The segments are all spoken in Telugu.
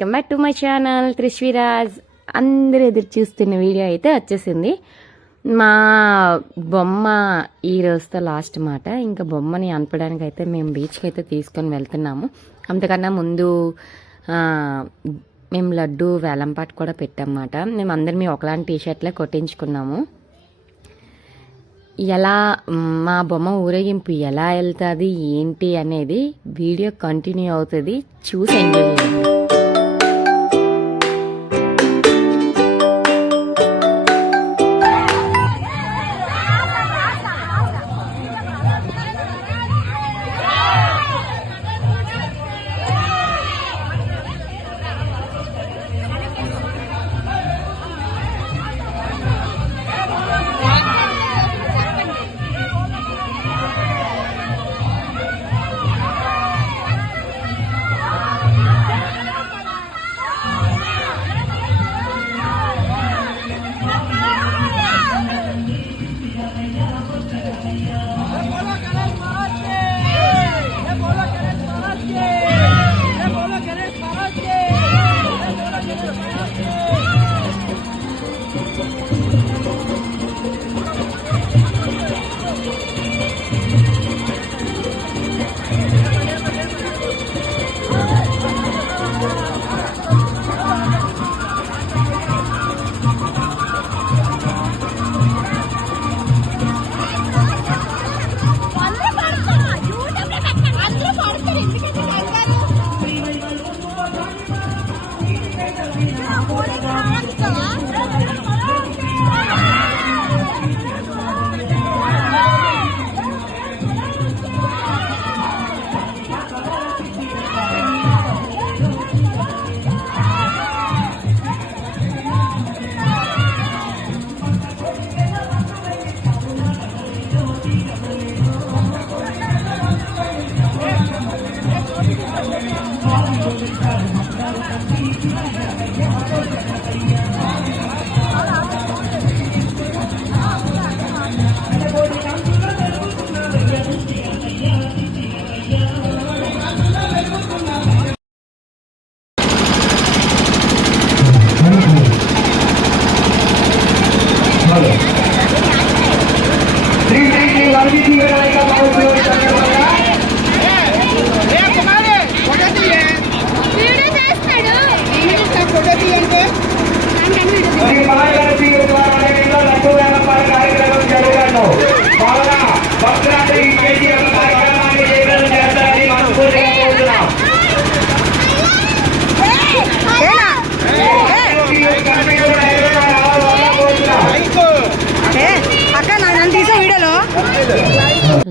Welcome back to my channel Trishwiraj. అందరూ ఎదురు చూస్తున్న వీడియో అయితే వచ్చేసింది. మా బొమ్మ ఈ రోజుతో లాస్ట్ మాట. ఇంకా బొమ్మని అనపడానికి అయితే మేము బీచ్కి అయితే తీసుకొని వెళ్తున్నాము. అంతకన్నా ముందు మేము లడ్డు వేలంపాట కూడా పెట్టామన్నమాట. మేము అందరం ఒకలాంటి టీషర్ట్లే కొట్టించుకున్నాము. ఎలా మా బొమ్మ ఊరేగింపు ఎలా వెళ్తుంది ఏంటి అనేది వీడియో కంటిన్యూ అవుతుంది, చూసి ఎంజాయ్ చేయండి.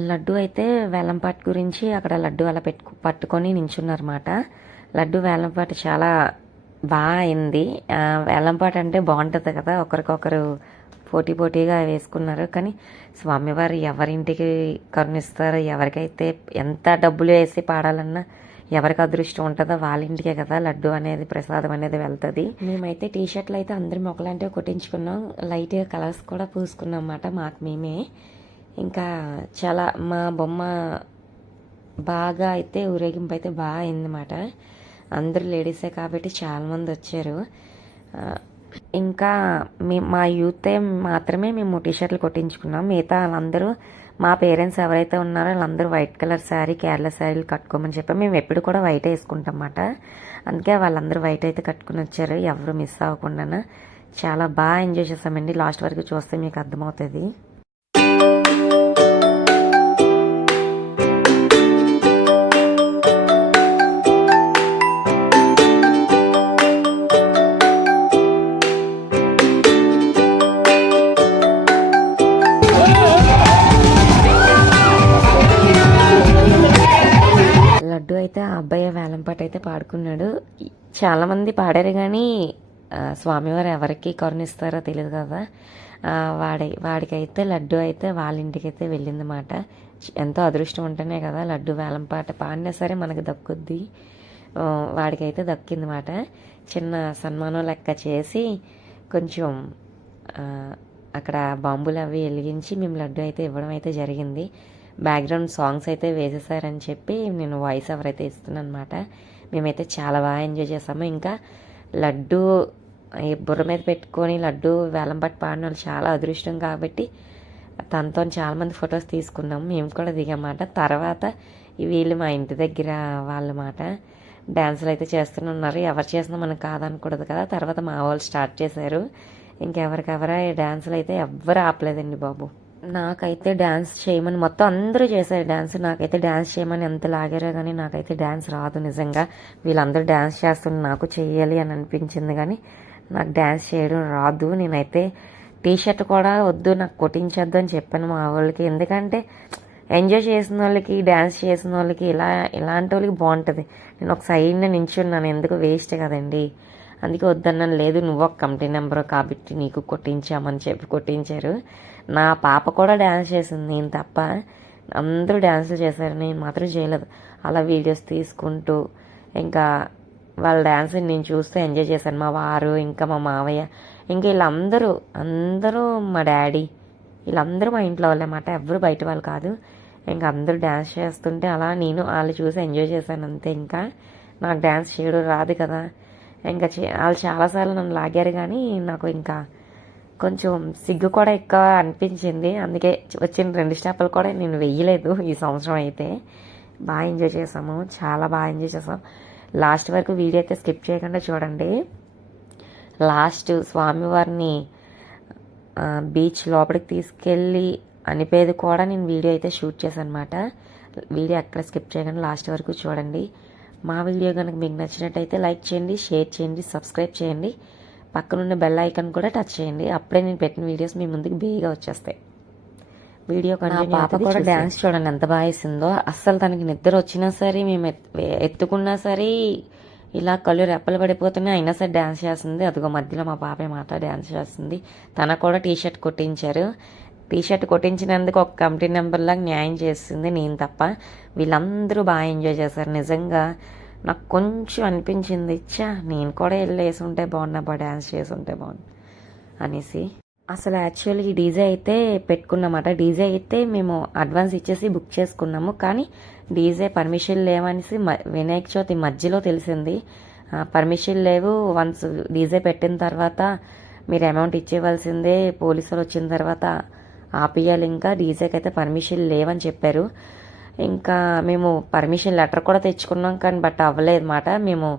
లడ్డు అయితే వేలంపాట గురించి అక్కడ లడ్డు అలా పట్టుకొని నించున్నారన్నమాట. లడ్డు వేలంపాట చాలా బాగా అయింది. వేలంపాట అంటే బాగుంటుంది కదా, ఒకరికొకరు పోటీగా వేసుకున్నారు. కానీ స్వామివారు ఎవరింటికి కరుణిస్తారో, ఎవరికైతే ఎంత డబ్బులు వేసి పాడాలన్నా ఎవరికి అదృష్టం ఉంటుందో వాళ్ళ ఇంటికే కదా లడ్డు అనేది ప్రసాదం అనేది వెళ్తుంది. మేమైతే టీషర్ట్లు అయితే అందరం ఒకలాంటివి కొట్టించుకున్నాం, లైట్గా కలర్స్ కూడా పూసుకున్నాం అన్నమాట మాకు మేమే. ఇంకా చాలా మా బొమ్మ బాగా అయితే ఊరేగింపు అయితే బాగా అయిందన్నమాట. అందరూ లేడీసే కాబట్టి చాలామంది వచ్చారు. ఇంకా మా యూత్ మాత్రమే మేము టీషర్ట్లు కొట్టించుకున్నాం. మిగతా వాళ్ళందరూ మా పేరెంట్స్ ఎవరైతే ఉన్నారో వాళ్ళందరూ వైట్ కలర్ శారీ, కేరళ శారీలు కట్టుకోమని చెప్పి మేము ఎప్పుడు కూడా వైట్ వేసుకుంటాం అన్నమాట. అందుకే వాళ్ళందరూ వైట్ అయితే కట్టుకుని వచ్చారు, ఎవరు మిస్ అవ్వకుండా. చాలా బాగా ఎంజాయ్ చేస్తామండి. లాస్ట్ వరకు చూస్తే మీకు అర్థమవుతుంది. లడ్డు అయితే ఆ అబ్బాయి వేలంపాట అయితే పాడుకున్నాడు. చాలామంది పాడారు కానీ స్వామివారు ఎవరికి కరుణిస్తారో తెలియదు కదా. వాడికైతే లడ్డు అయితే వాళ్ళ ఇంటికైతే వెళ్ళిందన్నమాట. ఎంతో అదృష్టం ఉంటేనే కదా లడ్డు వేలంపాట పాడినా సరే మనకు దక్కుద్ది. వాడికైతే దక్కిందన్నమాట. చిన్న సన్మానం లెక్క చేసి కొంచెం అక్కడ బాంబులు అవి వెలిగించి మేము లడ్డు అయితే ఇవ్వడం అయితే జరిగింది. బ్యాక్గ్రౌండ్ సాంగ్స్ అయితే వేసేసారని చెప్పి నేను వాయిస్ ఓవర్ అయితే ఇస్తున్నాను అనమాట. మేమైతే చాలా బాగా ఎంజాయ్ చేసాము. ఇంకా లడ్డు బుర్ర మీద పెట్టుకొని లడ్డు వేలంపాట పాడిన వాళ్ళు చాలా అదృష్టం కాబట్టి తనతో చాలామంది ఫొటోస్ తీసుకున్నాము. మేము కూడా దిగామాట. తర్వాత వీళ్ళు మా ఇంటి దగ్గర వాళ్ళమాట డ్యాన్సులు అయితే చేస్తున్నారు. ఎవరు చేసినా మనకు కాదనకూడదు కదా. తర్వాత మా వాళ్ళు స్టార్ట్ చేశారు. ఇంకెవరికెవరా డ్యాన్సులు అయితే ఎవ్వరు ఆపలేదండి బాబు. నాకైతే డ్యాన్స్ చేయమని మొత్తం అందరూ చేశారు డ్యాన్స్. నాకైతే డ్యాన్స్ చేయమని ఎంత లాగారో కానీ నాకైతే డ్యాన్స్ రాదు నిజంగా. వీళ్ళందరూ డ్యాన్స్ చేస్తున్న నాకు చెయ్యాలి అని అనిపించింది కానీ నాకు డ్యాన్స్ చేయడం రాదు. నేనైతే టీషర్ట్ కూడా వద్దు, నాకు కొట్టించొద్దు అని చెప్పాను మా వాళ్ళకి. ఎందుకంటే ఎంజాయ్ చేసిన వాళ్ళకి, డ్యాన్స్ చేసిన వాళ్ళకి ఇలాంటి వాళ్ళకి బాగుంటుంది. నేను ఒక సైడ్న నించున్నాను, ఎందుకు వేస్ట్ కదండి. అందుకే వద్దన్నాను. లేదు నువ్వు ఒక కమిటీ నెంబర్ కాబట్టి నీకు కొట్టించామని చెప్పి కొట్టించారు. నా పాప కూడా డ్యాన్స్ చేసింది, నేను తప్ప అందరూ డ్యాన్సులు చేశారు, నేను మాత్రం చేయలేదు. అలా వీడియోస్ తీసుకుంటూ ఇంకా వాళ్ళ డ్యాన్స్ నేను చూస్తూ ఎంజాయ్ చేశాను. మా వారు, ఇంకా మా మావయ్య, ఇంకా అందరూ మా డాడీ, వీళ్ళందరూ మా ఇంట్లో వాళ్ళమాట, ఎవరు బయట వాళ్ళు కాదు. ఇంకా అందరూ డ్యాన్స్ చేస్తుంటే అలా నేను వాళ్ళు చూసి ఎంజాయ్ చేశాను అంతే. ఇంకా నాకు డ్యాన్స్ చేయడం రాదు కదా. ఇంకా వాళ్ళు చాలాసార్లు నన్ను లాగారు కానీ నాకు ఇంకా కొంచెం సిగ్గు కూడా ఎక్కువ అనిపించింది. అందుకే వచ్చిన 2 స్టెప్పులు కూడా నేను వెయ్యలేదు ఈ సంవత్సరం. అయితే బాగా ఎంజాయ్ చేసాము, చాలా బాగా ఎంజాయ్ చేసాం. లాస్ట్ వరకు వీడియో అయితే స్కిప్ చేయకుండా చూడండి. లాస్ట్ స్వామివారిని బీచ్ లోపలికి తీసుకెళ్ళి అనిపేది కూడా నేను వీడియో అయితే షూట్ చేశాను అనమాట. వీడియో ఎక్కడ స్కిప్ చేయకుండా లాస్ట్ వరకు చూడండి. మా వీడియో కనుక మీకు నచ్చినట్టయితే లైక్ చేయండి, షేర్ చేయండి, సబ్స్క్రైబ్ చేయండి. పక్కనున్న బెల్ ఐకాన్ కూడా టచ్ చేయండి. అప్పుడే నేను పెట్టిన వీడియోస్ మీ ముందుకు బేగా వచ్చేస్తాయి. Video continue. పాప కూడా డ్యాన్స్ చూడండి ఎంత బాగా వేసిందో. అస్సలు తనకి నిద్ర వచ్చినా సరే, మేము ఎత్తుకున్నా సరే ఇలా కళ్ళు రెప్పలు పడిపోతున్నాయి, అయినా సరే డ్యాన్స్ చేస్తుంది. అదిగో మధ్యలో మా పాపే మాట డ్యాన్స్ చేస్తుంది. తన కూడా టీషర్ట్ కొట్టించారు. టీషర్ట్ కొట్టించినందుకు ఒక కమిటీ నెంబర్లాగా న్యాయం చేస్తుంది, నేను తప్ప. వీళ్ళందరూ బాగా ఎంజాయ్ చేశారు. నిజంగా నాకు కొంచెం అనిపించింది, నేను కూడా వేసి ఉంటే బాగున్నా, డ్యాన్స్ చేసి ఉంటే బాగుంది అనేసి. అసలు యాక్చువల్లీ ఈ డీజే అయితే పెట్టుకున్నమాట. డీజే అయితే మేము అడ్వాన్స్ ఇచ్చేసి బుక్ చేసుకున్నాము. కానీ డీజే పర్మిషన్ లేవనేసి వినాయక చవితి మధ్యలో తెలిసింది. పర్మిషన్ లేవు, వన్స్ డీజే పెట్టిన తర్వాత మీరు అమౌంట్ ఇచ్చేవలసిందే, పోలీసులు వచ్చిన తర్వాత ఆపియాలి. ఇంకా డీజేకి అయితే పర్మిషన్ లేవని చెప్పారు. ఇంకా మేము పర్మిషన్ లెటర్ కూడా తెచ్చుకున్నాం కానీ బట్ అవ్వలేదు మాట. మేము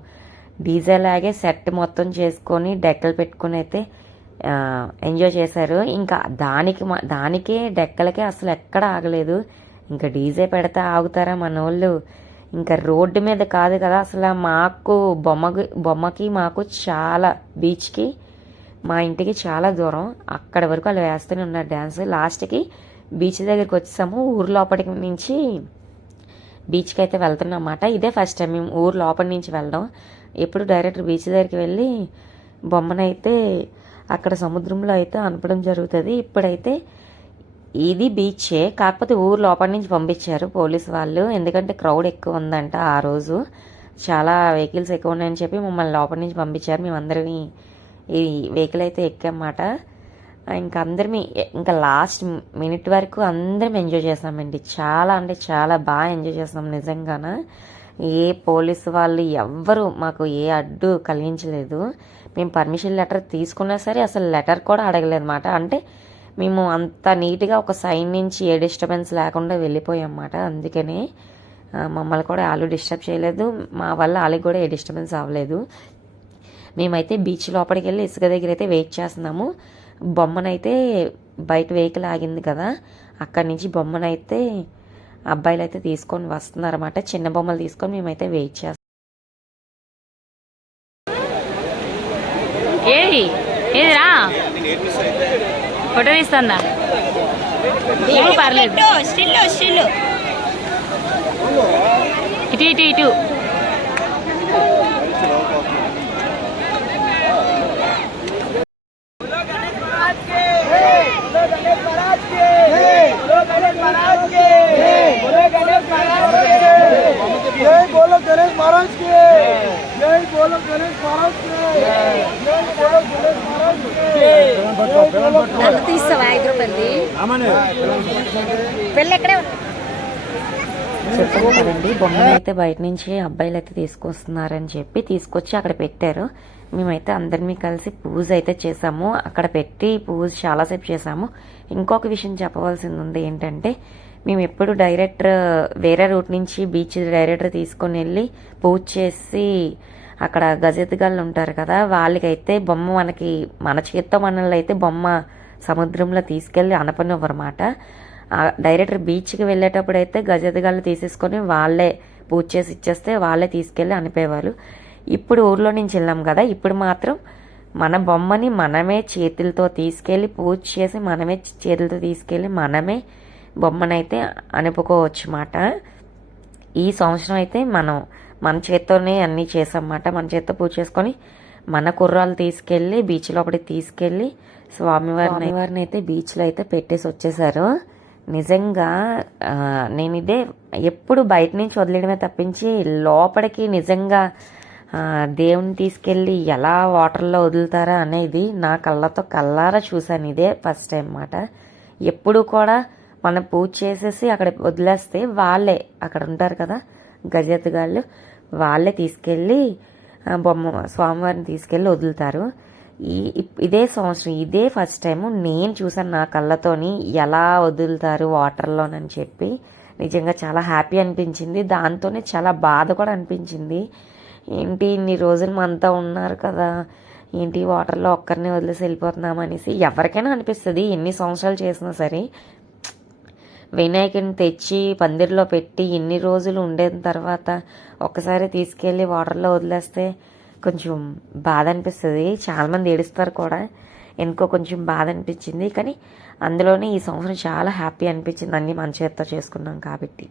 డీజే లాగే సెట్ మొత్తం చేసుకొని డెక్కలు పెట్టుకుని అయితే ఎంజాయ్ చేశారు. ఇంకా దానికే డెక్కలకే అసలు ఎక్కడ ఆగలేదు. ఇంకా డీజే పెడితే ఆగుతారా మన వాళ్ళు. ఇంకా రోడ్డు మీద కాదు కదా అసలు. మాకు బొమ్మకి మాకు చాలా బీచ్కి మా ఇంటికి చాలా దూరం. అక్కడి వరకు వాళ్ళు వేస్తూనే ఉన్నారు డ్యాన్స్. లాస్ట్కి బీచ్ దగ్గరికి వచ్చేసాము. ఊరు లోపలికి నుంచి బీచ్కి అయితే వెళ్తున్నాం అన్నమాట. ఇదే ఫస్ట్ టైం మేము ఊరు లోపలి నుంచి వెళ్ళడం. ఎప్పుడు డైరెక్ట్ బీచ్ దగ్గరికి వెళ్ళి బొమ్మనైతే అక్కడ సముద్రంలో అయితే అనపడం జరుగుతుంది. ఇప్పుడైతే ఇది బీచే, కాకపోతే ఊరు లోపలి నుంచి పంపించారు పోలీసు వాళ్ళు. ఎందుకంటే క్రౌడ్ ఎక్కువ ఉందంట ఆ రోజు, చాలా వెహికల్స్ ఎక్కువ ఉన్నాయని చెప్పి మమ్మల్ని లోపలి నుంచి పంపించారు. మేమందరినీ ఈ వెహికల్ అయితే ఎక్కామన్నమాట. ఇంకా లాస్ట్ మినిట్ వరకు అందరం ఎంజాయ్ చేసామండి. చాలా అంటే చాలా బాగా ఎంజాయ్ చేసాం నిజంగాన. ఏ పోలీసు వాళ్ళు ఎవ్వరు మాకు ఏ అడ్డు కలిగించలేదు. మేము పర్మిషన్ లెటర్ తీసుకున్నా సరే అసలు లెటర్ కూడా అడగలేదు అన్నమాట. అంటే మేము అంత నీట్గా ఒక సైడ్ నుంచి ఏ డిస్టర్బెన్స్ లేకుండా వెళ్ళిపోయాం అన్నమాట. అందుకని మమ్మల్ని కూడా వాళ్ళు డిస్టర్బ్ చేయలేదు, మా వల్ల వాళ్ళకి కూడా ఏ డిస్టర్బెన్స్ అవ్వలేదు. మేమైతే బీచ్ లోపలికి వెళ్ళి ఇసుక దగ్గర అయితే వెయిట్ చేస్తున్నాము. బొమ్మనైతే బయట వెహికల్ ఆగింది కదా, అక్కడి నుంచి బొమ్మనైతే అబ్బాయిలు అయితే తీసుకొని వస్తున్నారన్నమాట. చిన్న బొమ్మలు తీసుకొని మేమైతే వెయిట్ చేస్తాం. ఏదిరా ఫోటో తీస్తుందా? పర్లేదు, ఇటు ఇటు ఇటు. बोलो गणेश महाराज के, जय बोलो गणेश महाराज के, जय बोलो गणेश महाराज के. నన్ను తీస్తావా 5 రూపాయలది? పెళ్ళి ఎక్కడే చెప్పాను కదండి, బొమ్మను అయితే బయట నుంచి అబ్బాయిలు అయితే తీసుకొస్తున్నారని చెప్పి తీసుకొచ్చి అక్కడ పెట్టారు. మేమైతే అందరినీ కలిసి పూజ అయితే చేసాము. అక్కడ పెట్టి పూజ చాలాసేపు చేసాము. ఇంకొక విషయం చెప్పవలసింది ఉంది ఏంటంటే, మేము ఎప్పుడు డైరెక్ట్ వేరే రూట్ నుంచి బీచ్ డైరెక్ట్ తీసుకొని వెళ్ళి పూజ చేసి అక్కడ గజెత్తుగాళ్ళు ఉంటారు కదా, వాళ్ళకైతే బొమ్మ మన చేత్తో మనల్ని అయితే బొమ్మ సముద్రంలో తీసుకెళ్ళి అనపనివ్వరమాట. డైరెక్ట్ బీచ్కి వెళ్ళేటప్పుడు అయితే గజెత్తుగాళ్ళు తీసేసుకొని వాళ్ళే పూజ చేసి ఇచ్చేస్తే వాళ్ళే తీసుకెళ్ళి అనిపేవాళ్ళు. ఇప్పుడు ఊర్లో నుంచి వెళ్ళాం కదా, ఇప్పుడు మాత్రం మన బొమ్మని మనమే చేతులతో తీసుకెళ్ళి పూజ చేసి మనమే చేతులతో తీసుకెళ్ళి మనమే బొమ్మనైతే అనుపుకోవచ్చు అన్నమాట. ఈ సంవత్సరం అయితే మన చేత్తోనే అన్నీ చేసామన్నమాట. మన చేత్తో పూజ చేసుకొని మన కుర్రాలు తీసుకెళ్ళి బీచ్ లోపలికి తీసుకెళ్ళి స్వామివారిని అయితే బీచ్లో అయితే పెట్టేసి వచ్చేసారు. నిజంగా నేను ఇదే ఎప్పుడు బయట నుంచి వదిలేయడమే తప్పించి లోపలికి నిజంగా దేవుని తీసుకెళ్ళి ఎలా వాటర్లో వదులుతారా అనేది నా కళ్ళారా చూశాను. ఇదే ఫస్ట్ టైం అన్నమాట. ఎప్పుడు కూడా మనం పూజ చేసేసి అక్కడ వదిలేస్తే వాళ్ళే అక్కడ ఉంటారు కదా గజెత్తుగాళ్ళు, వాళ్ళే తీసుకెళ్ళి స్వామివారిని తీసుకెళ్ళి వదులుతారు. ఇదే సంవత్సరం ఇదే ఫస్ట్ టైం నేను చూసాను నా కళ్ళతోని ఎలా వదులుతారు వాటర్లోనని చెప్పి. నిజంగా చాలా హ్యాపీ అనిపించింది. దాంతోనే చాలా బాధ కూడా అనిపించింది. ఏంటి ఇన్ని రోజులు మనతో ఉన్నారు కదా, ఏంటి వాటర్లో ఒక్కరిని వదిలేసి వెళ్ళిపోతున్నామనేసి ఎవరికైనా అనిపిస్తుంది. ఎన్ని సంవత్సరాలు చేసినా సరే వినాయకుడిని తెచ్చి పందిరిలో పెట్టి ఇన్ని రోజులు ఉండిన తర్వాత ఒక్కసారి తీసుకెళ్ళి వాటర్లో వదిలేస్తే కొంచెం బాధ అనిపిస్తుంది. చాలామంది ఏడుస్తారు కూడా. ఎందుకో కొంచెం బాధ అనిపించింది. కానీ అందులోనే ఈ సంవత్సరం చాలా హ్యాపీ అనిపించింది, అన్నీ మన చేత్తో చేసుకున్నాం కాబట్టి.